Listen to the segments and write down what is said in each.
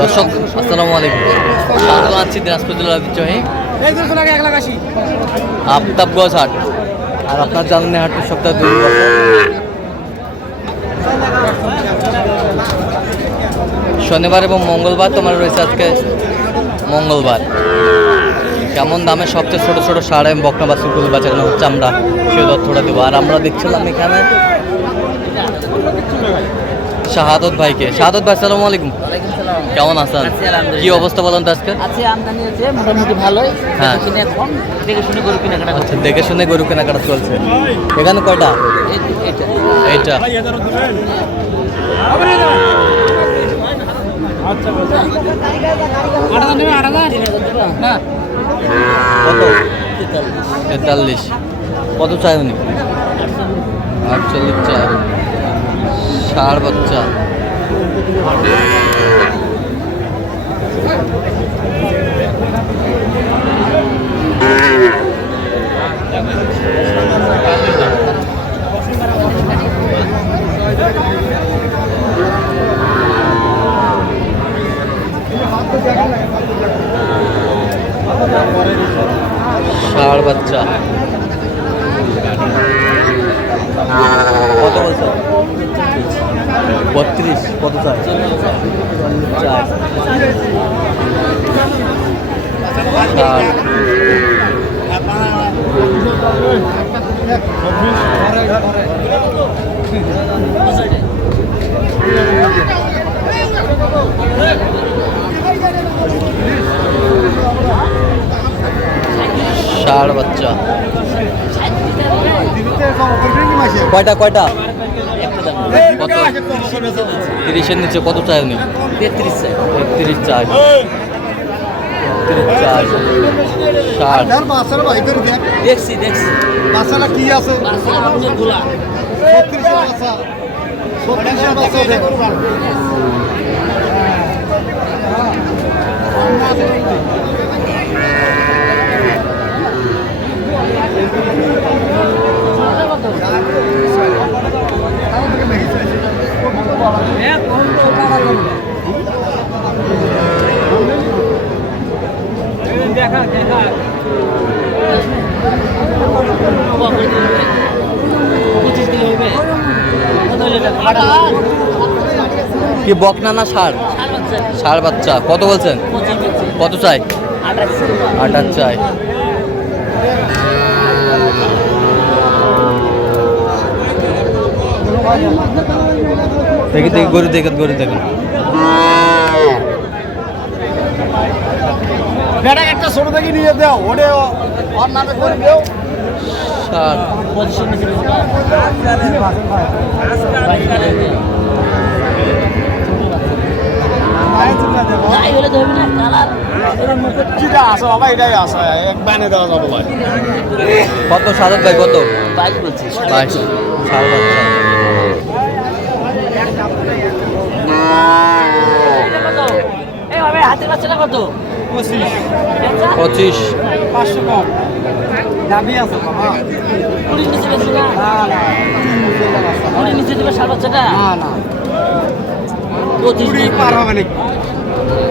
দর্শক আসসালামু আলাইকুম। স্বাগত আছি দিনাজপুর জেলার ঐতিহ্যবাহী আফতাবগঞ্জ হাট। আর আপনার জানেন হাট সপ্তাহে দুই শনিবার এবং মঙ্গলবার তোমার রয়েছে আজকে মঙ্গলবার। কেমন দামে সবচেয়ে ছোট ছোট সার এবং বকনা বা সুকুল বাঁচানো হচ্ছে আমরা সেই তথ্যটা দেবো। আর আমরা দেখছিলাম এখানে শাহাদত ভাইকে। শাহাদত ভাই সালামু আলাইকুম। কেমন আছেন? আছি, কি অবস্থা বলেন তো আজকে? আছে আমদানি হচ্ছে মোটামুটি ভালোই। হ্যাঁ। দেখে শুনে দেখে শুনে গরু কেনাকাটা আচ্ছা করছে। দেখে শুনে গরু কেনাকাটা চলছে। এখানে কয়টা? এই- এইটা তেতাল্লিশ। কত চাই উনি? আটচল্লিশ চাই। ষাড় বাচ্চা। ষাড় বাচ্চা। কত বলছো? বত্রিশ কত চাই? চার। ষাট বাচ্চা। কয়টা কয়টা? কত? তিরিশের নিচে কত চাই উনি? তেত্রিশ চাই। তেত্রিশ চাই। দেখছি দেখছি। মাসালা কি আছে? পার্সেল আপনার গোলা ছত্রিশের মাসা ছত্রিশের মাসা দেখ পঁচিশ দিলে হবে কত হলে এটা? কি বকনা না ষাড়? সার বাচ্চা। কত বলছেন? কত চাই? আটার চাই। দেখি দেখি, গরু দেখেন গরু দেখেন। একটা ছোট থেকে নিয়ে দাও ওর নামে করে দেও। ষাট পঁচিশের নিচে দেবো না? যাই হলে তো না কালার। কত? সাদত ভাই কত? বাইশ বলছি বাইশ। কত হাতের বাচ্চাটা কত? পঁচিশ। পাঁচশো কম। দাবি আছে বাবা। কুড়ির নিচে বেশি না? কুড়ির নিচে দেবে সার বাচ্চাটা না না। পঁচিশ। পার হবে নাকি?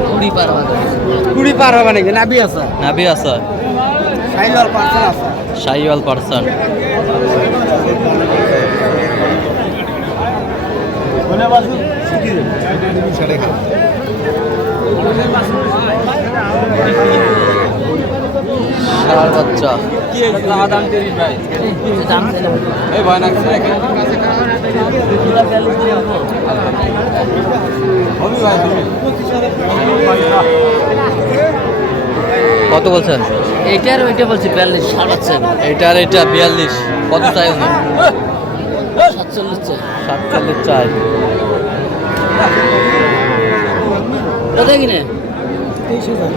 কুড়ি পার হবে। কুড়ি পার হবে নাকি? নাবি আছে? নাভি আছে। সাইওয়াল পার্সন ষাড় বাচ্চা। দাম বিয়াল্লিশ দিলে হব। কত বলছেন? এইটার ওইটা বলছি বিয়াল্লিশ সার বাচ্চা এইটার এটা বিয়াল্লিশ। কত চাই উনি? সাতচল্লিশ চাই। সাতচল্লিশ চাই। কোথায় কিনে তেইশ হাজার।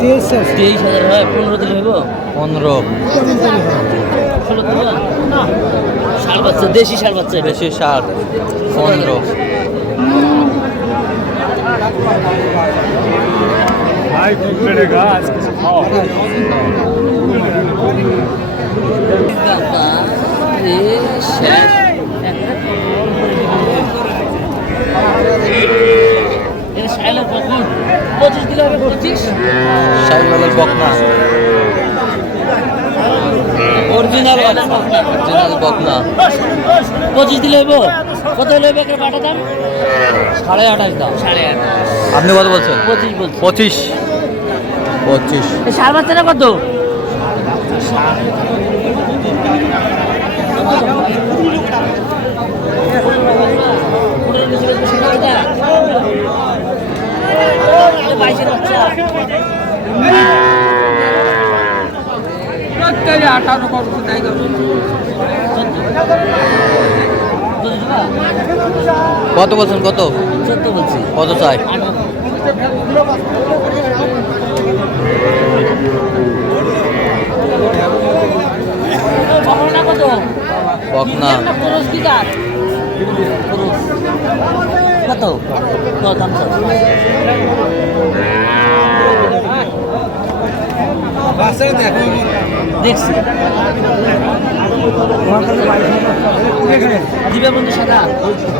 তেইশ তেইশ হাজার হয় পনেরো দিলে হইব? পনেরো। ষোলো দিলে সার বাচ্চা দেশি সার বাচ্চা এটা। ষাট পনেরো। বাবা বকনা পঁচিশ দিলে হইব? কত হলে হইবে একটা দাম? সাড়ে আঠাশ দাম। সাড়ে আপনি কত বলছেন? পঁচিশ বলছি। পঁচিশ। পঁচিশ। এই সার বাচ্চাটা কত বাইশের বাচ্চা কত বলছেন কত? বলছি। কত চাই? কত? বকনা। কত? কত দাম কত? দেখছি।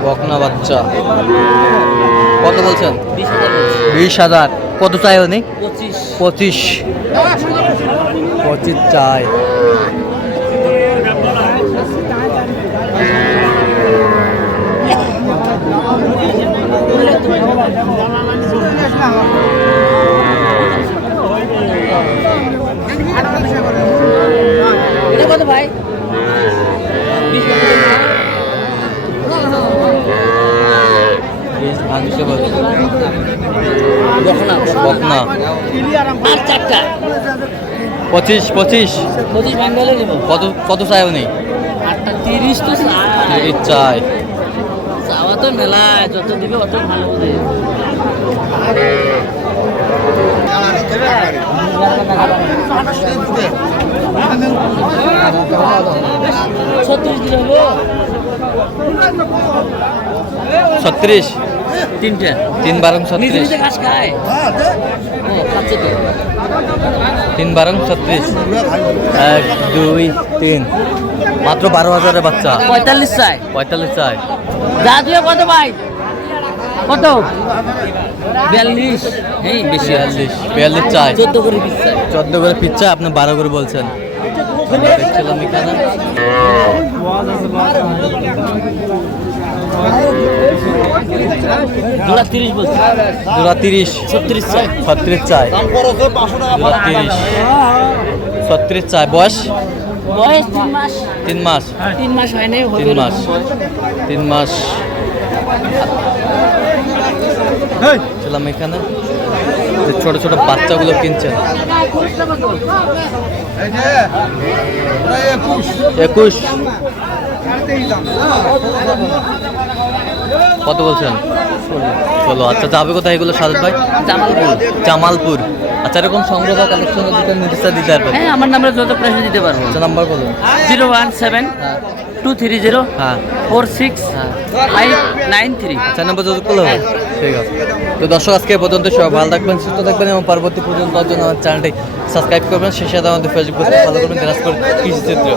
বকনা বাচ্চা। কত বলছেন? বিশ হাজার। কত চাই উনি? পঁচিশ। পঁচিশ। পঁচিশ চাই এটা কত ভাই বিশ বিশ ভাঙছে বলছে বকনা। আর চারটা। পঁচিশ পঁচিশ। পঁচিশ বেঙ্গলে দেবো কত কত চাই উনি? আটটা তিরিশ তো তিরিশ চাই চাওয়া তো মেলায় যত দিবে অত ভালো হবে। ছত্রিশ দিলে ছত্রিশ। তিনটে। তিন বারং ছত্রিশ। ঘাস খায়। খাচ্ছে তো। তিন বারং ছত্রিশ। এক দুই তিন। মাত্র বারো হাজারের বাচ্চা। পঁয়তাল্লিশ চাই। পঁয়তাল্লিশ চাই। যা দিয়ে কত ভাই? কত? বিয়াল্লিশ। এই বেশি বিয়াল্লিশ বিয়াল্লিশ চাই। চোদ্দ করে পিস চাই। চোদ্দ করে পিচ্ছা আপনি বারো করে বলছেন। দেখছিলাম এখানে। জোড়া তিরিশ বলছি। তিরিশ। ছত্রিশ চাই। ছত্রিশ চাই। দুরা তিরিশ ছত্রিশ চাই। বয়স? বয়স তিন মাস। তিন মাস। তিন মাস হয় নাই তিন মাস। তিন মাস। ছিলাম এখানে। ছোট ছোট বাচ্চাগুলো কিনছেন। একুশ। কত বলছেন? ষোলো। আচ্ছা যাবে কোথায় এগুলো সাজত ভাই? জামালপুর। জামালপুর। আচ্ছা এরকম সংগ্রহ বা কালেকশন দিতে নির্দেশটা দিতে পারবেন? হ্যাঁ আমার নাম্বারে যত প্রশ্ন দিতে পারব। আচ্ছা নাম্বার বলুন। জিরো ওয়ান সেভেন হ্যাঁ। টু থ্রি জিরো হ্যাঁ। ফোর সিক্স হ্যাঁ। Five nine three. চার নম্বর যোগাযোগ করলে হবে। ঠিক আছে। তো দর্শক আজকে পর্যন্ত সবাই ভালো থাকবেন সুস্থ থাকবেন এবং পরবর্তী পর্যন্ত জন্য আমার চ্যানেলটি সাবস্ক্রাইব করবেন। সেই সাথে আমাদের ফেসবুক ফলো করবেন। দিনাজপুর কৃষি চিত্র।